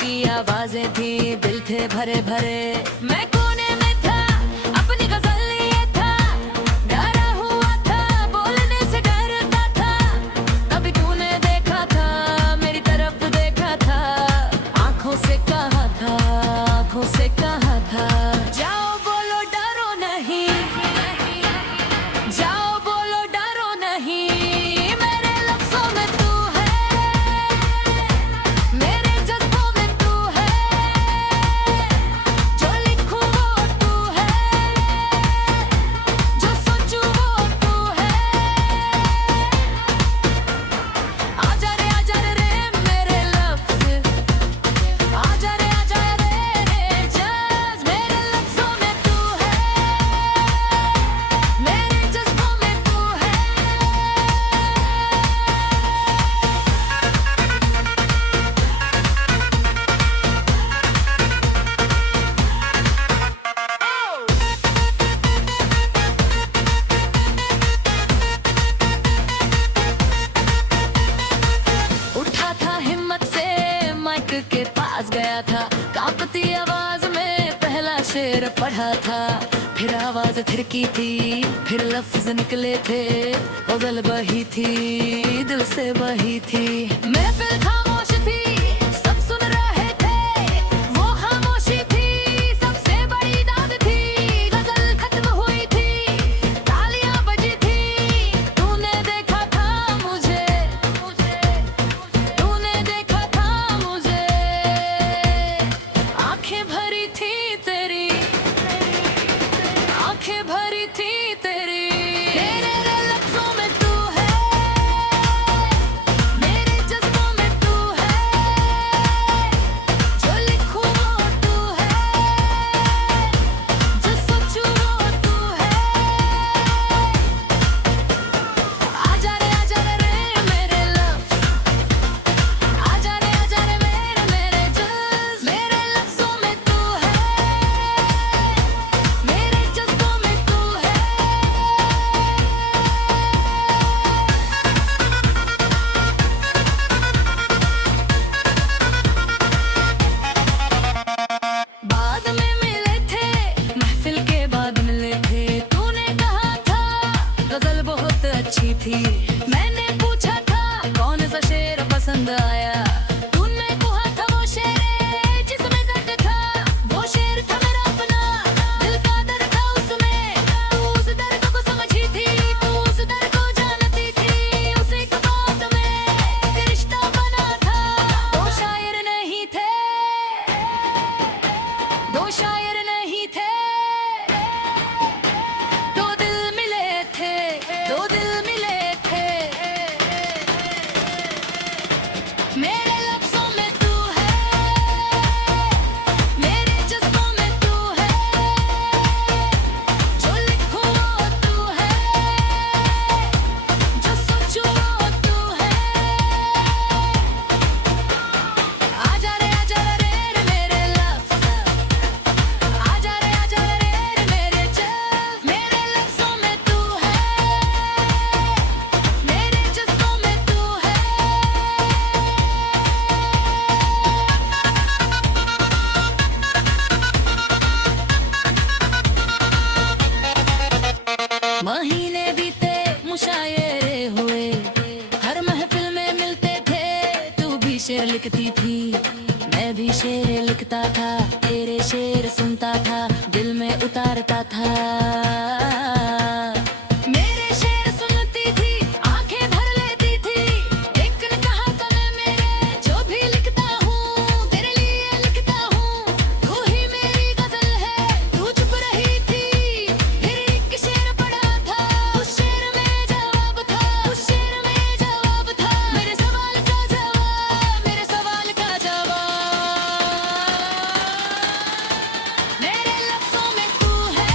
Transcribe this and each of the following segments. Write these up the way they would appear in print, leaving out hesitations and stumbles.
की आवाजें थी, दिल थे भरे भरे। मैं कोने में था, अपनी गजल ये था, डरा हुआ था, बोलने से डरता था। कभी तूने देखा था, मेरी तरफ देखा था, आंखों से कहा था, आंखों से कहा था, जाओ बोलो डरो नहीं, जाओ बोलो डरो नहीं। मेरे लफ्जों में तू है, मेरे जज्बों में तू है, जो लिखूं वो तू है, जो सोचूं वो तू है। आजा रे मेरे लफ्ज, आजा रे जज्ब। मेरे लफ्जों में तू है, मेरे जज्बों में तू है। उठा था हिम्मत से, माइक के पास गया था, कांपती आवाज में पहला शेर पढ़ा था। फिर आवाज थिरकी थी, फिर लफ्ज निकले थे, गजल बही थी, दिल से बही थी। महफिल खामोश थी, सब सुन रहे थे, वो खामोशी थी सबसे बड़ी दाद थी। गजल खत्म हुई थी, तालियां बजी थी, तूने देखा था मुझे, तूने देखा था मुझे, आंखें भरी थी तेरी, आंखें भरी थी तेरी। मेरे लफ्जों में तू है, मेरे जज्बों में तू है, जो लिखूं वो तू है, जो सोचूं वो तू है। आजा रे मेरे लफ्ज, आजा रे मेरे जज्ब। मेरे लफ्जों में तू है, मेरे जज्बों में तू है। बाद में मिले थे, महफिल के बाद मिले थे, तूने कहा था गजल बहुत अच्छी थी। मैंने पूछा था कौन सा शेर पसंद आया, तूने कहा था वो शेर जिसमें दर्द था, वो शेर था मेरा अपना, दिल का दर्द था उसमें। तू उस दर्द को समझी थी, तू उस दर्द को जानती थी, उस एक बात में एक रिश्ता बना था। दो शायर नहीं थे, दो शायर नहीं थे, दो दिल मिले थे, दो दिल मिले थे। मेरे लफ्जों में तू है, मेरे जज्बों में तू है, जो लिखूं वो तू है, जो सोचूं वो तू है। आजा रे मेरे लफ्ज, आजा रे मेरे जज्ब। मेरे लफ्जों में तू है, मेरे जज्बों में तू है। महीने बीते, मुशायरे हुए, हर महफिल में मिलते थे, तू भी शेर लिखती थी, मैं भी शेर लिखता था, तेरे शेर सुनता था, दिल में उतारता था। मेरे शेर सुनती थी, आंखें भर लेती थी, एक न कहा तो मैं मेरे जो भी लिखता हूँ, तेरे लिए लिखता हूँ। तू ही मेरी गजल है, तू चुप रही थी, फिर एक शेर पढ़ा था, उस शेर में जवाब था, उस शेर में जवाब था, मेरे सवाल का जवाब, मेरे सवाल का जवाब। मेरे लफ्जों में तू है,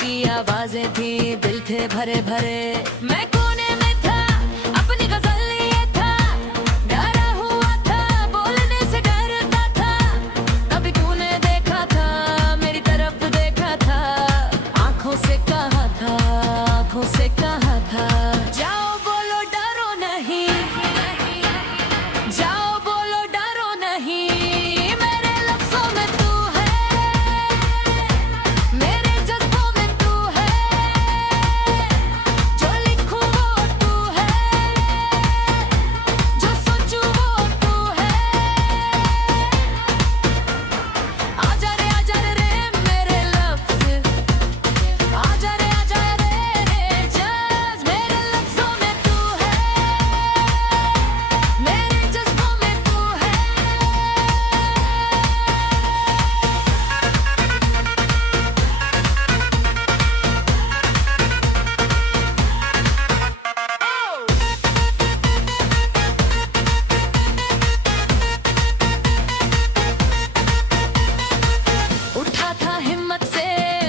की आवाजें थी, दिल थे भरे भरे। मैं कोने में था, अपनी गजल लिए था, डरा हुआ था, बोलने से डरता था। कभी तूने देखा था, मेरी तरफ देखा था, आंखों से कहा था, आंखों से कहा था, जाओ बोलो डरो नहीं, जाओ बोलो डरो नहीं। मेरे लफ्जों में तू है, मेरे जज्बों में तू है, जो लिखूं वो तू है, जो सोचूं वो तू है। आजा रे मेरे लफ्ज, आजा रे जज्ब। मेरे लफ्जों में तू है, मेरे जज्बों में तू है। उठा था हिम्मत से,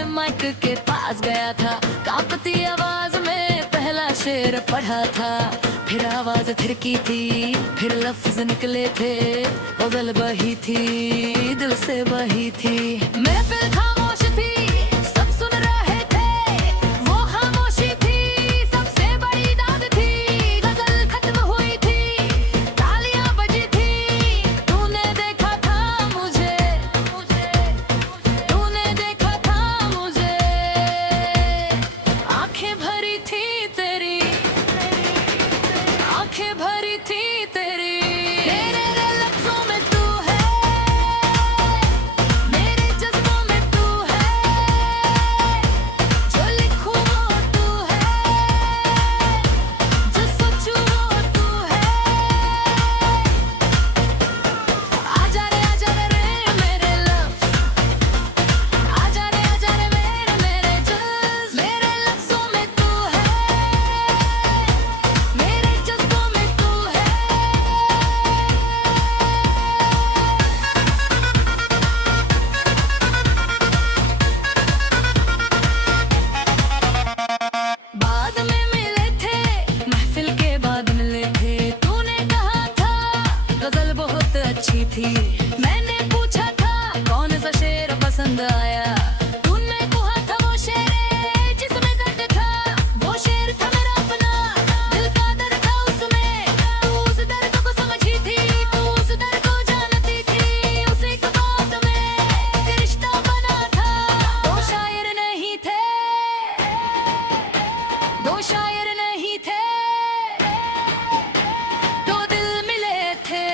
माइक के पास गया था, कांपती आवाज में पहला शेर पढ़ा था। फिर आवाज थिरकी थी, फिर लफ्ज निकले थे, गजल बही थी, दिल से बही थी। महफिल खामोश थी, सब सुन रहे थे, वो खामोशी थी सबसे बड़ी दाद थी। गजल खत्म हुई थी, तालियां बजी थी, तूने देखा था मुझे, तूने देखा था मुझे, आंखें भरी थी तेरी, आंखें भरी थी तेरी। मेरे लफ्जों में तू है, मेरे जज्बों में तू है, जो लिखूं वो तू है, जो सोचूं वो तू है। आजा रे मेरे लफ्ज, आजा रे मेरे जज्ब। मेरे लफ्जों में तू है, मेरे जज्बों में तू है। बाद में मिले थे, महफिल के बाद मिले थे, तूने कहा था गजल बहुत अच्छी थी। मैंने पूछा था कौन सा शेर पसंद आया, तूने कहा था वो शेर जिसमें दर्द था, वो शेर था मेरा अपना, दिल का दर्द था उसमें। तू उस दर्द को समझी थी, तू उस दर्द को जानती थी, उस एक बात में एक रिश्ता बना था। दो शायर नहीं थे, दो शायर नहीं थे, दो दिल मिले थे,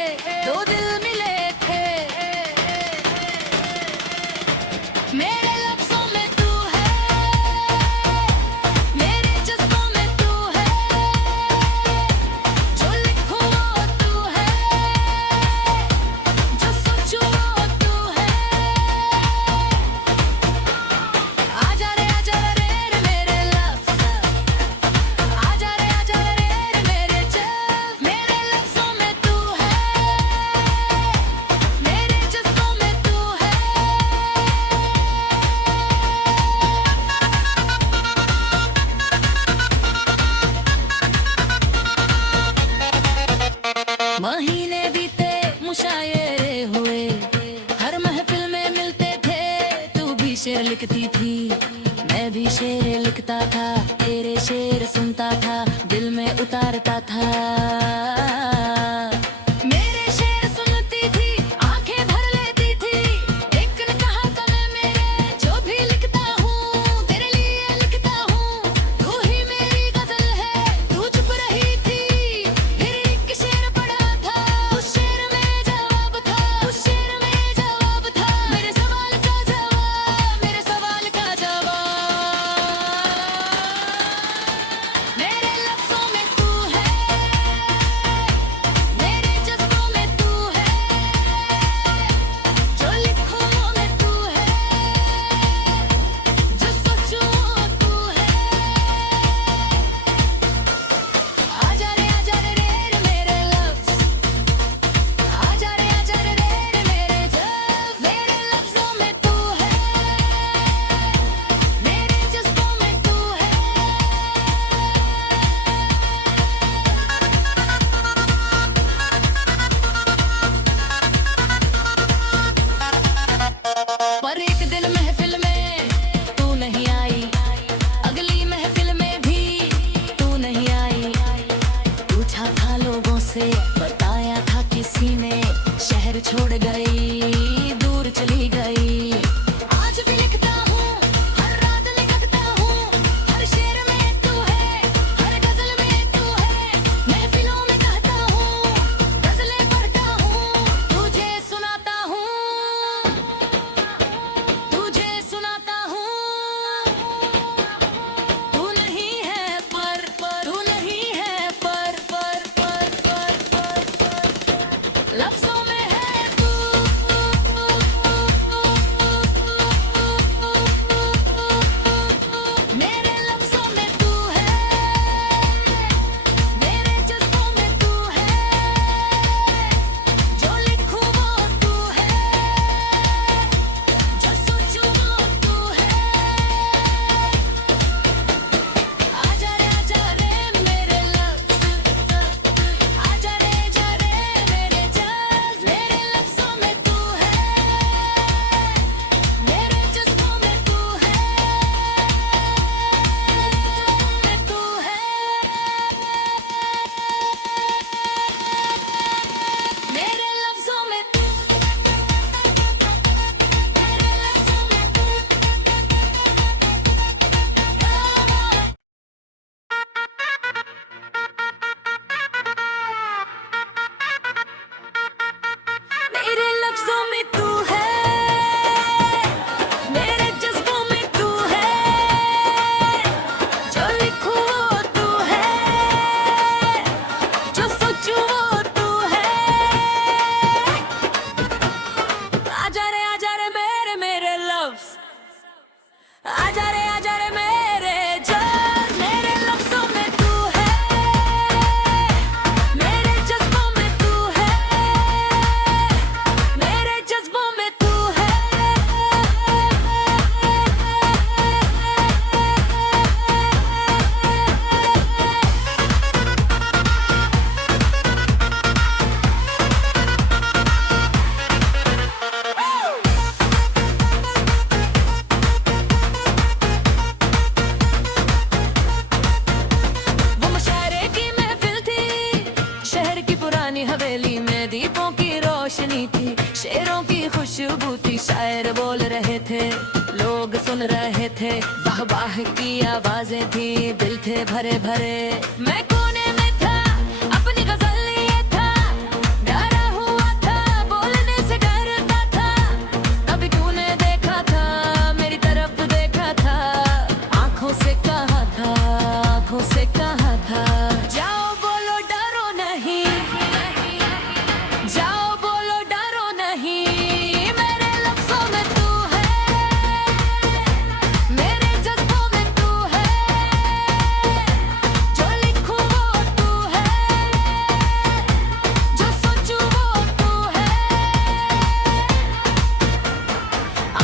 दो दिल मिले थे। मेरे लफ्जों में तू है, मेरे जज्बों में तू है, जो लिखूं वो तू है, जो सोचूं वो तू है। आजा रे मेरे लफ्ज, आजा रे मेरे जज्ब। मेरे लफ्जों में तू है, मेरे जज्बों में तू है। महीने बीते, मुशायरे हुए, हर महफिल में मिलते थे, तू भी शेर लिखती थी, मैं भी शेर लिखता था, तेरे शेर सुनता था, दिल में उतारता था। मेरे शेर सुनती थी, आंखें भर लेती थी, एक न कहा था मैं मेरे, जो भी लिखता हूँ तेरे लिए लिखता हूँ। तू ही मेरी गजल है, तू चुप रही थी, फिर एक शेर पढ़ा था, उस शेर में जवाब था, उस शेर में जवाब था, मेरे सवाल का जवाब, मेरे सवाल का जवाब। मेरे लफ्जों में तू है, छोड़ गई, दूर चली गई। आज भी लिखता हूँ, हर रात लिखता हूँ, हर शेर में तू है, हर गजल में तू है। महफिलों में कहता हूँ, गजलें पढ़ता हूँ, तुझे सुनाता हूँ, तुझे सुनाता हूँ। तू नहीं है पर, तू नहीं है पर, लफ्जों में है तू। मेरे लफ्जों में तू है, मेरे जज्बों में तू है, जो लिखूं वो तू है, जो सोचूं वो तू है। आजा रे मेरे लफ्ज, आजा रे मेरे जज्ब। मेरे लफ्जों में तू है, मेरे जज्बों में तू है, में तू है। मेरे लफ्जों में तू, मेरे लफ्जों में तू। मेरे लफ्जों में तू है, मेरे जज्बों में तू है, जो लिखूं वो तू है, जो सोचूं वो तू है। आजा रे मेरे मेरे लफ्ज, आजा रे मेरे जज्ब। मेरे लफ्जों में तू है, मेरे जज्बों में तू है, मेरे जज्बों में तू है। वो मुशायरे की महफिल थी, शहर की पुरानी हवेली में दीपों की रोशनी थी, शेरों की खुशबू थी, शायर बोल रहे थे, लोग सुन रहे थे, वाह वाह की आवाजें थी, दिल थे भरे भरे। मैं कोने में था, अपनी गजल ये था, डरा हुआ था, बोलने से डरता था। कभी तूने देखा था, मेरी तरफ देखा था, आंखों से कहा था, आंखों से कहा था, जाओ बोलो डरो नहीं, जाओ बोलो डरो नहीं। मेरे लफ्जों में तू है, मेरे जज्बों में तू है, जो लिखूं वो तू है, जो सोचूं वो तू है।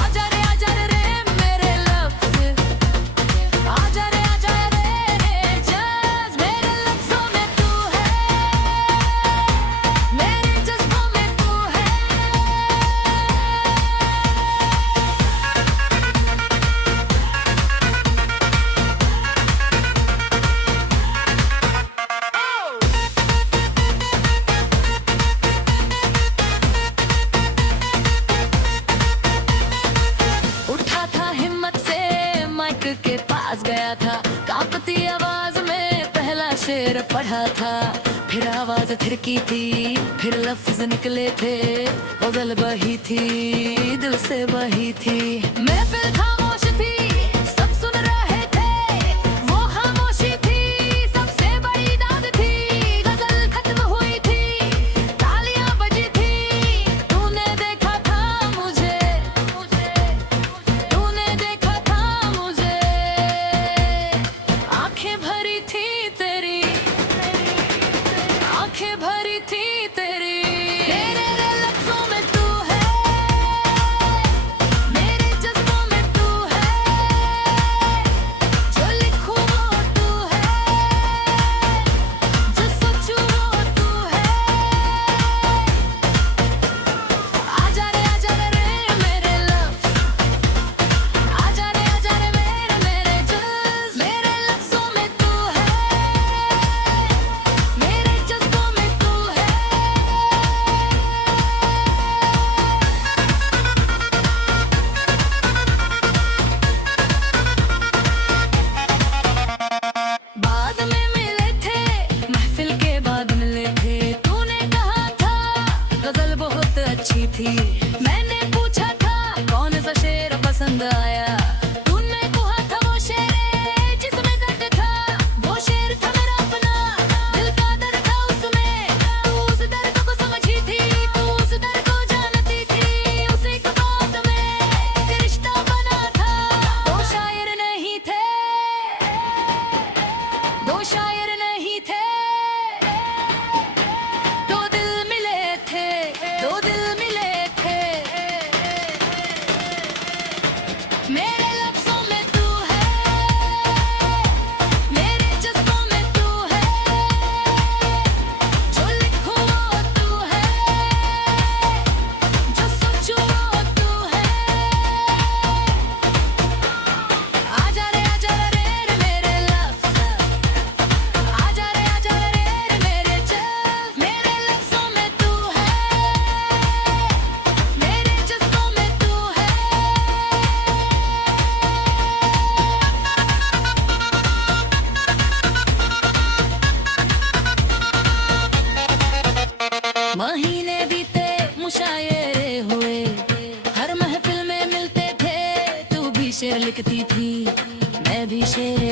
आजा रे मेरे लफ्ज, आजा रे जज्ब। मेरे लफ्जों में तू है, मेरे जज्बों में तू है। उठा था हिम्मत से, माइक के पास गया था, कांपती आवाज में पहला शेर पढ़ा था। फिर आवाज थिरकी थी, फिर लफ्ज निकले थे, गजल बही थी, दिल से बही थी। महफिल खामोश थी, सब सुन रहे थे, वो खामोशी थी सबसे बड़ी दाद थी। गजल खत्म हुई थी, तालियां बजी थी, तूने देखा था मुझे, तूने देखा था मुझे, आंखें भरी थी तेरी, आंखें भरी थी तेरी। मेरे लफ्जों में तू है, मेरे जज्बों में तू है,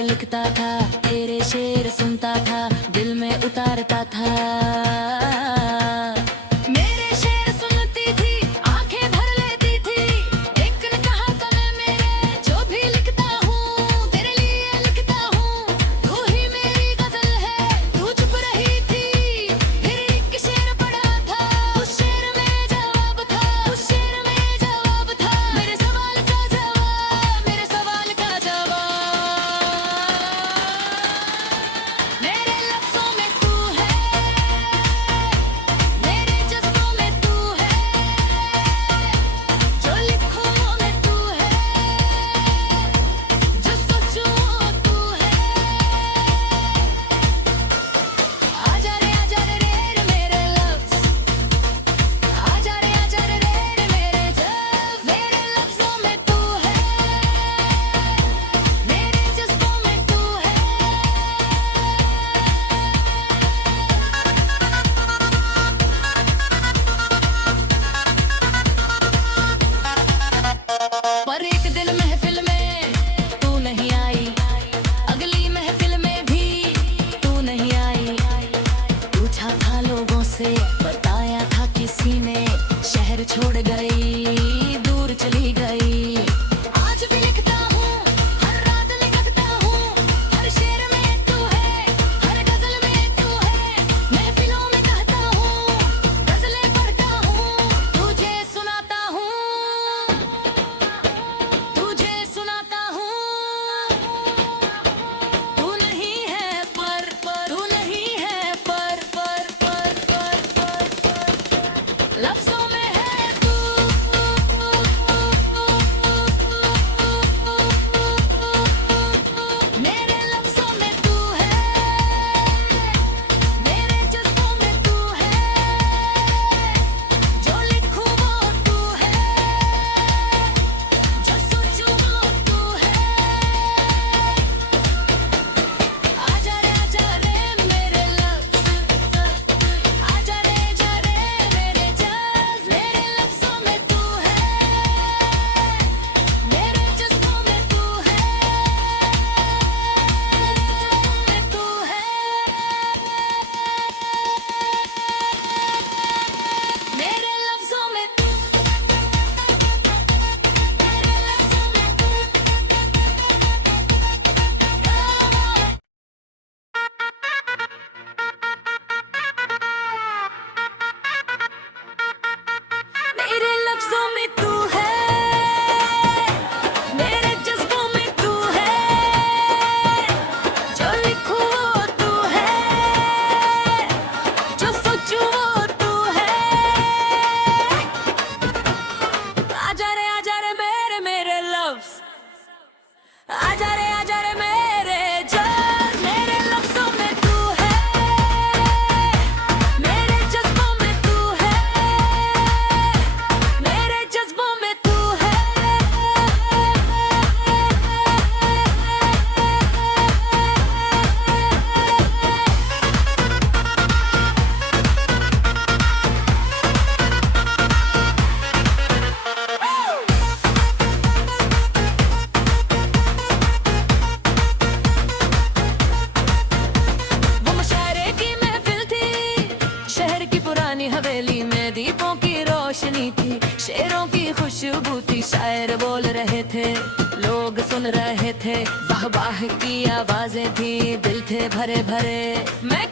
लिखता था, तेरे शेर सुनता था, दिल में उतारता था। मेरे शेर सुनती थी, आंखें भर लेती थी, एक ने कहा तो मैं मेरे जो भी लिखता हूँ तेरे लिए लिखता हूँ। तू ही मेरी गजल है, तू चुप रही थी, फिर एक शेर पढ़ा था, उस शेर में जवाब था, उस शेर में जवाब था, मेरे सवाल का जवाब, मेरे सवाल का जवाब। मेरे लफ्जों में तू है, मेरे जज्बों में तू है, जो लिखूं वो मैं तू है, जो सोचूं वो तू है। आजा रे रे मेरे लफ्ज, आजा रे रे मेरे जज्ब। मेरे लफ्जों में तू है, मेरे जज्बों में तू है। पर एक दिन महफिल में तू नहीं आई, अगली महफिल में भी तू नहीं आई। पूछा था लोगों से, बताया था किसी ने, शहर छोड़ गई, दूर चली गई। आज भी लिखता हूँ, हर रात लिखता हूँ, हर शेर में तू है, हर गजल में तू है। महफिलों में कहता हूँ, गजलें पढ़ता हूँ, तुझे सुनाता हूँ, तुझे सुनाता हूँ। तू नहीं है पर, तू नहीं है पर, लफ्जों में है तू। मेरे लफ्जों में तू है, मेरे जज्बों में तू है, जो लिखूं वो तू है, जो सोचूं वो तू है। आजा रे मेरे लफ्ज, आजा रे मेरे जज्ब। मेरे लफ्जों में तू है, मेरे जज्बों में तू है, में तू है। मेरे लफ्जों में तू, मेरे लफ्जों में तू। मेरे लफ्जों में तू है, मेरे जज्बों में तू है, जो लिखूं वो तू है, जो सोचूं वो तू है। आजा रे मेरे लफ्ज, आजा रे मेरे जज्ब। मेरे लफ्जों में तू है, मेरे जज्बों में तू है, मेरे जज्बों में तू है। वो मुशायरे की महफिल थी, शहर की पुरानी हवेली में दीपों की रोशनी थी, शेरों की खुशबू थी, शायर बोल रहे थे, लोग सुन रहे थे, वाह वाह की आवाजें थी, दिल थे भरे भरे। मैं